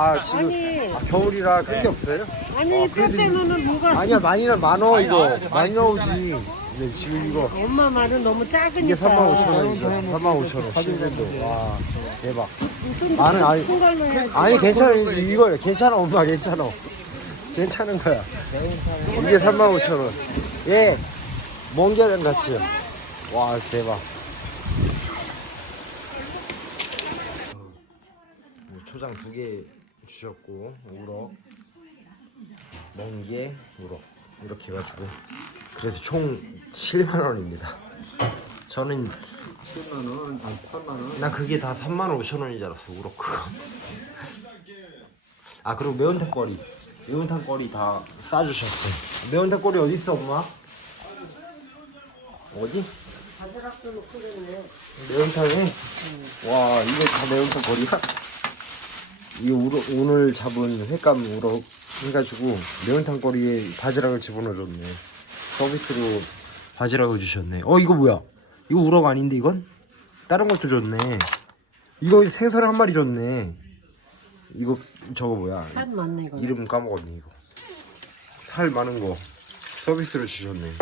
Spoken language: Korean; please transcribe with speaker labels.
Speaker 1: 아 지금
Speaker 2: 아니.
Speaker 1: 아, 겨울이라 그런 게 없어요?
Speaker 2: 아니
Speaker 1: 어, 그래도
Speaker 2: 빼면은 누가
Speaker 1: 아니야 많이는 많어 이거. 많이 나오지. 근데 지금 이거
Speaker 2: 엄마 말은 너무 작으니까.
Speaker 1: 이게 35,000원이죠 35,000원 신선도. 와 대박.
Speaker 2: 좀
Speaker 1: 많은 아니.
Speaker 2: 큰 걸로 해야지
Speaker 1: 아니 괜찮아. 이거 괜찮아 엄마. 괜찮아. 괜찮은 거야. 이게 35,000원. 예. 멍게랑 같이요. 와 대박. 초장 두개 주셨고 우럭 멍게 우럭 이렇게 해가지고 그래서 총 7만 원입니다 저는
Speaker 3: 10만원, 한 8만원.
Speaker 1: 나 그게 다 3만 5천 원인 줄 알았어 우럭 그거 아 그리고 매운탕 거리 매운탕 거리 다 싸주셨어 매운탕 거리 어디 있어 엄마? 어디?
Speaker 2: 바지락도 넣고 그랬네
Speaker 1: 매운탕에? 와 이거 다 매운탕 거리야? 이거 우럭, 오늘 잡은 횟감 우럭 해가지고 매운탕 거리에 바지락을 집어넣어줬네. 서비스로 바지락을 주셨네. 어 이거 뭐야? 이거 우럭 아닌데 이건? 다른 것도 줬네. 이거 생선 한 마리 줬네. 이거 저거 뭐야?
Speaker 2: 산 많네 이거
Speaker 1: 이름 까먹었네 이거. 살 많은 거 서비스로 주셨네